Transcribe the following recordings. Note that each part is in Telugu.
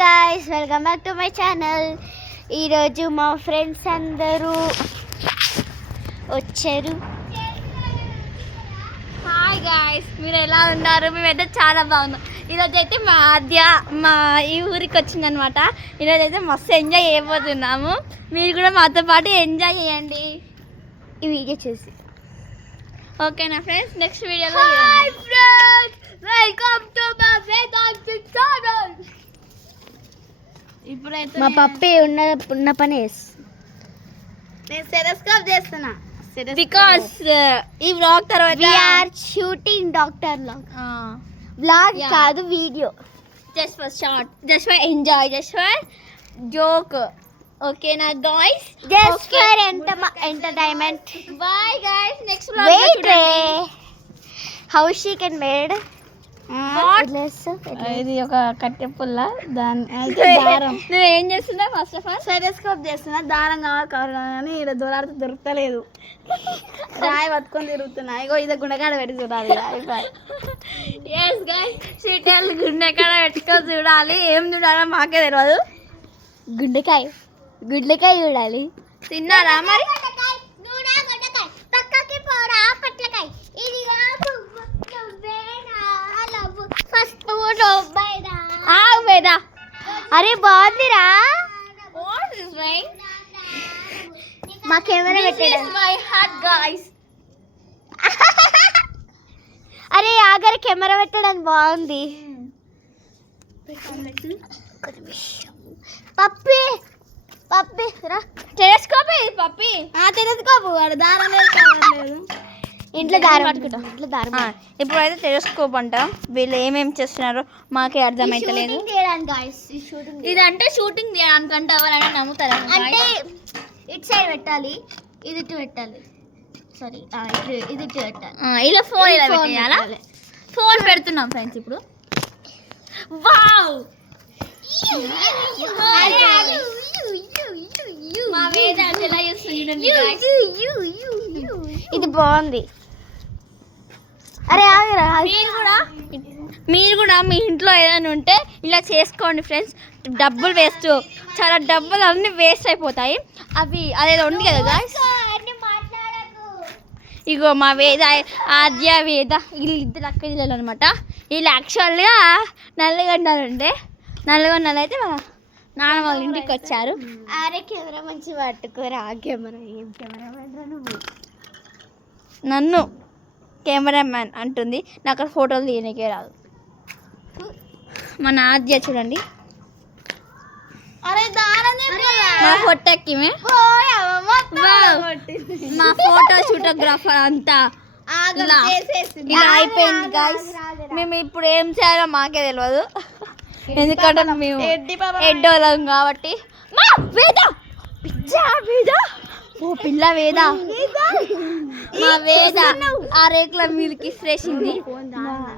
guys, welcome back to my channel. ఈ రోజు మా ఫ్రెండ్స్ అందరూ వచ్చారు. హాయ్ గాయ్స్, మీరు ఎలా ఉన్నారు? మేమైతే చాలా బాగున్నాం. ఈరోజు అయితే మా ఈ ఊరికి వచ్చిందనమాట. ఈరోజు అయితే మస్తు ఎంజాయ్ చేయబోతున్నాము. మీరు కూడా మాతో పాటు ఎంజాయ్ చేయండి ఈ వీడియో చూసి. ఓకేనా ఫ్రెండ్స్? నెక్స్ట్ వీడియోలో hi friends, welcome to my Vedant channel. ఇప్పుడైతే మా పప్పి ఉన్న పని నేను స్టెథోస్కోప్ చేస్తున్నా బికాస్ ఈ వ్లాగ్ తర్వాత we are shooting doctor vlog కాదు, video. Just for short, just for enjoy, just for joke. ఓకేనా guys? Just for entertainment. Bye guys, next vlog లో వెయిట్ చూడండి. హౌ షీ కెన్ మేడ్ ఇది ఒక కట్టె పుల్ల, దాని దారం. నువ్వు ఏం చేస్తున్నావు? ఫస్ట్ ఆఫ్ ఆల్ స్టెథోస్కోప్ చేస్తున్నా. దారం కావాలి కవర్ కానీ ఇక్కడ దూరాడితే దొరుకుతలేదు. రాయి పట్టుకొని తిరుగుతున్నా. ఇగో ఇది గుండెకాడ పెట్టి చూడాలి. ఎస్ గైస్, సీటల్ గుండెకాడ పెట్టుకొని చూడాలి. ఏం చూడాలో మాకే తెలియదు. గుండెకాయ చూడాలి. తిన్నారా మరి? అరే బాగుందిరా. What is right? మా కెమెరా This పెట్టాడు. is my heart, guys. అరే ఆగర కెమెరా పెట్టడానికి బాగుంది. పప్పి పప్పి రా. టెలిస్కోప్ ఇది పప్పి. టెలిస్కోప్ దారం లేదు. ఇంట్లో దారం పట్టుకుంటా. ఇంట్లో దారం ఇప్పుడైతే టెలిస్కోప్ అంట. వీళ్ళు ఏమేమి చేస్తున్నారో మాకే అర్థమైతలేదు. ఇదంటే షూటింగ్ తీయడానికంటే ఎవరైనా నమ్ముతారా? అంటే ఇటు సైడ్ పెట్టాలి, ఇది ఇటు పెట్టాలి. సారీ, ఇది ఇటు పెట్టాలి. ఇలా ఫోన్ ఇలా పెట్టేయాలా? ఫోన్ పెడుతున్నాం ఫ్రెండ్స్ ఇప్పుడు. వావ్, మా వేద ఎలా చేస్తుంది guys. ఇది బాగుంది. అరే ఆగరా. మీరు కూడా మీ ఇంట్లో ఏదైనా ఉంటే ఇలా చేసుకోండి ఫ్రెండ్స్. డబ్బులు వేస్ట్, చాలా డబ్బులు అన్నీ వేస్ట్ అయిపోతాయి. అవి అదేదో ఉంది కదా గాయ్స్. ఇగో మా వేద, ఆద్య, వేద వీళ్ళు ఇద్దరు అక్క జిల్లాలు అనమాట. వీళ్ళు యాక్చువల్గా నల్లగొండలు ఉండే. నల్లగొండలు అయితే మా నాన్న వాళ్ళ ఇంటికి వచ్చారు. అరే కెమెరా మంచి పట్టుకోరా. కెమెరా ఏం కెమెరా పడరా నువ్వు? నన్ను కెమెరామ్యాన్ అంటుంది. నాకు అక్కడ ఫోటోలు తీయనికే రాదు. మన ఆద్య చూడండి, అరే దారం మా ఫోటోకి మా ఫోటో ఫోటోగ్రాఫర్ అంతా ఇలా అయిపోయింది గాయ్స్. మేము ఇప్పుడు ఏం చేయాలో మాకే తెలియదు, ఎందుకంటే మేము ఎడ్డోళ్ళం కాబట్టి. మా వేద పిచ్చా వేద, ఓ పిల్ల వేద, మా వేద ఆ రేకుల మీదకి ఫ్రెషింది.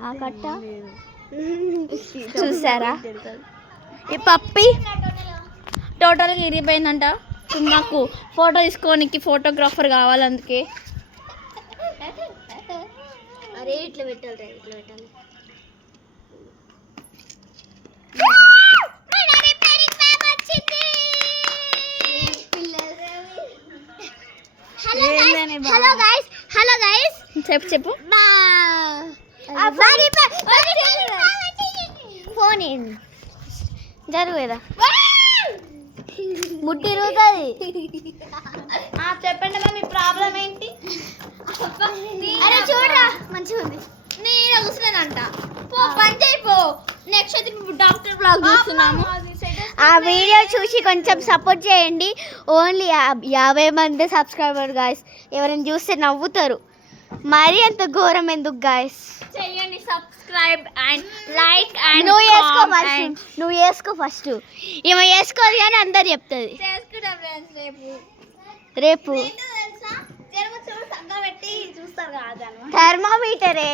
ఆ కట్ట చూసారా? ఈ పప్పి టోటల్గా ఇరిగిపోయిందంట. నాకు ఫోటో తీసుకోనికి ఫోటోగ్రాఫర్ కావాలి, అందుకే. అరే ఇట్లా పెట్టాలి, ఇట్లా పెట్టాలి. హలో గైస్ చెప్పు. ఫోన్ జరుగుదా ముట్టి ఇరుగుతుంది. చెప్పండి మీ ప్రాబ్లం ఏంటి? అరే చూడరా మంచిగా ఉంది. నేను కూర్చున్నానంట. పని చేయిపో. నెక్స్ట్ అయితే డాక్టర్ బ్లాగ్ చూస్తున్నాము. ఆ వీడియో చూసి కొంచెం సపోర్ట్ చేయండి. ఓన్లీ 50 మంది సబ్స్క్రైబర్ గాయస్. ఎవరైనా చూస్తే నవ్వుతారు. మరీ అంత ఘోరం ఎందుకు గాయస్? చెయ్యండి సబ్స్క్రైబ్ అండ్ లైక్ అండ్ నువ్వు వేసుకో ఫస్ట్. నువ్వు వేసుకో ఫస్ట్. ఏమో వేసుకోదు కానీ అందరు చెప్తుంది. రేపు థర్మామీటరే.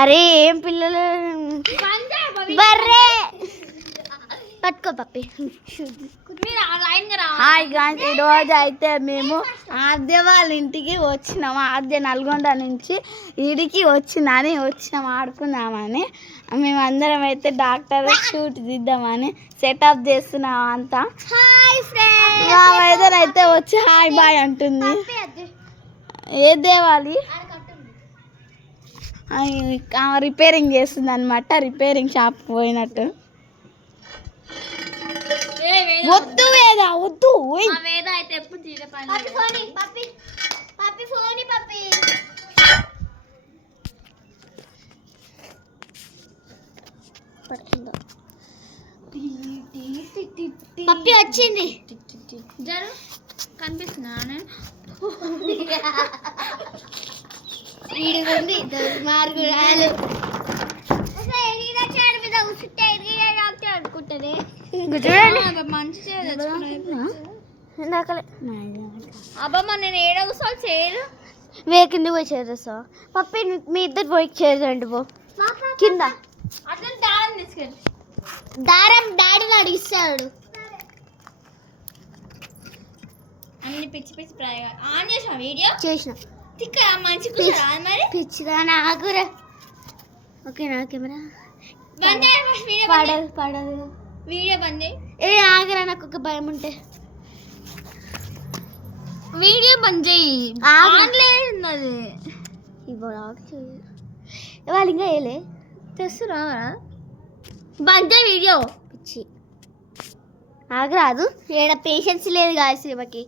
అరే ఏం పిల్లలు బర్రే పట్టుకో పప్పి. హాయ్ గాయ్స్, ఈరోజు అయితే మేము ఆద్య వాళ్ళ ఇంటికి వచ్చినాము. ఆద్య నల్గొండ నుంచి ఈడికి వచ్చినాం ఆడుకుందామని. మేమందరం అయితే డాక్టర్ షూట్ దిద్దామని సెటప్ చేస్తున్నాం అంతా. Hi friends. మా వెదర్ అయితే వచ్చి హాయ్ బాయ్ అంటుంది. ఏ దేవాలి రిపేరింగ్ చేస్తుంది అనమాట, రిపేరింగ్ షాప్ పోయినట్టు. వద్దు వేదా వద్దు. పప్పి వచ్చింది. కనిపిస్తున్నా వీడిగుంది మార్గురాలు. అబ్బమ్మా నేను ఏడవసాలు చేయరు. కింద పోయి చేరేస్తా పప్పి. మీ ఇద్దరు పోయి చేరండి పో కింద. అట్లా దారం తీసుకెళ్ళి దారం డాడీ వాడు ఇస్తాడు. అన్ని పిచ్చి పిచ్చి ప్రయోగాలు ఆన్ చేసిన వీడియో చేసిన తిక్క మంచి కూర్చోరా మరి పిచ్చిదా నాకురా. ఓకేనా కెమెరా బంద్ చేయి ఫస్ట్ వీడియో పడదు పడదు. వీడియో బంద్ చేయి. ఆగరా, నాకు ఒక భయం ఉంటే. వీడియో బంద్ చేయి. ఆన్లైన్ అది వాళ్ళు ఇంకా వేయలే తెస్తున్నా బంద్ చేయి వీడియో. పిచ్చి ఆగరాదు. ఏడ పేషెన్స్ లేదు గాయస్ ఈమెకి.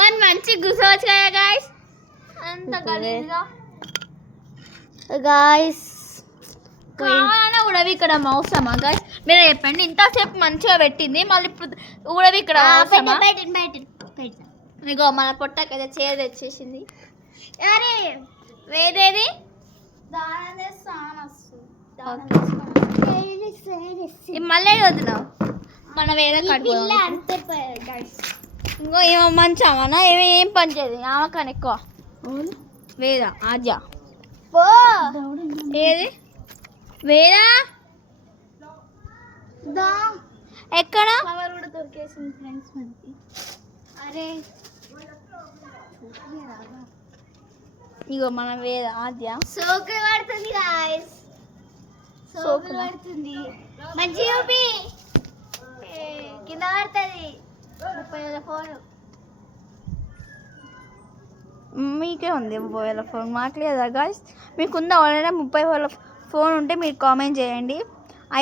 మరి మంచి కూర్చోవచ్చు కదా గాయస్. అంత గలీజ్గా గాయస్ కావాలన్నా ఉడవి ఇక్కడ అవసరమా గాయస్? మీరు చెప్పండి. ఇంతసేపు మంచిగా పెట్టింది, మళ్ళీ ఇప్పుడు ఉడవి ఇక్కడ అవసరమా? ఇగో మన పొట్టకైతే చీర తెచ్చేసింది. అరే వేరేది మళ్ళీ వద్దునావు మన వేరే కట్టు. ఇంకో ఏమో మంచి ఆమెనా ఏం పని చేయదు ఆమె కానీ ఎక్కువ. వేదా ఆద్య ఏది వేదా ఎక్కడ అరే ఇగో మన వేద ఆద్య సోకులు పడుతుంది గాయస్. సోకులు పడుతుంది మంచి చూపి కింద పడుతుంది. 30,000 ఫోన్ మీకే ఉంది 30,000 ఫోన్, మాకు లేదా గాయస్? మీకుందా ఆల్రెడీ 30,000 ఫోన్ ఉంటే మీరు కామెంట్ చేయండి.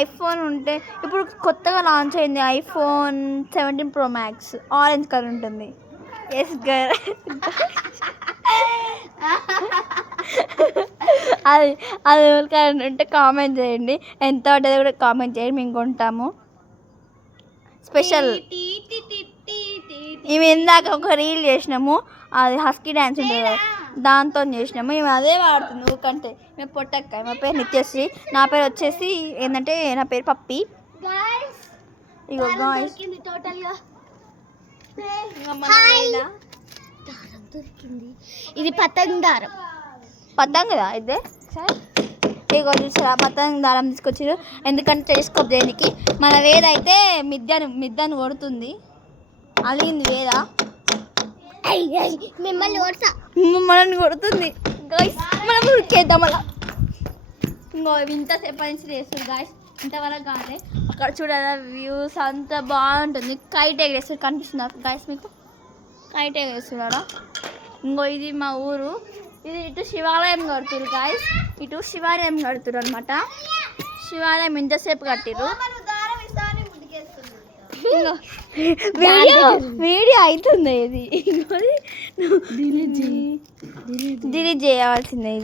ఐఫోన్ ఉంటే ఇప్పుడు కొత్తగా లాంచ్ అయింది iPhone 17 Pro Max, orange colour ఉంటుంది. ఎస్ గర్ అది ఎవరికైనా ఉంటే కామెంట్ చేయండి. ఎంత ఉంటుంది కూడా కామెంట్ చేయండి, మేము కొంటాము. స్పెషల్ మేము ఇందాక ఒక రీల్ చేసినాము, అది హస్కీ డ్యాన్స్ ఉంటుంది కదా, దాంతో చేసినాము. మేము అదే వాడుతుంది ఊకంటే. మేము పొట్టక్క, మా పేరు నిత్యశ్రీ, నా పేరు వచ్చేసి ఏంటంటే నా పేరు పప్పి. ఇగో గాయ్స్ ఇది పతంగ్ దారం. పతంగ్ కదా ఇదే. ఇగో చూసారా పతంగ్ దారం తీసుకొచ్చారు, ఎందుకంటే టెలిస్కోప్ దేనికి. మన వేద అయితే మిద్దను కొడుతుంది, అలిగింది వేద. మిమ్మల్ని కొడుతుంది గాయ్స్. మనం ఉరికేద్దాం అలా. ఇంకో ఇంతసేపు నుంచి చేస్తారు గాయ్స్, ఇంతవరకు కానీ అక్కడ చూడాలి వ్యూస్ అంతా బాగుంటుంది. కైట్ ఎగరేస్తారు, కనిపిస్తుంది గాయ్స్ మీకు? కైట్ ఎగరేస్తున్నారా? ఇంకో ఇది మా ఊరు. ఇది ఇటు శివాలయం కడుతురు గాయ్స్, ఇటు శివాలయం కడుతురు అనమాట. శివాలయం ఇంతసేపు కట్టిరు. వీడియో అవుతుంది ఇది, డిలీట్ చేయాల్సిందే.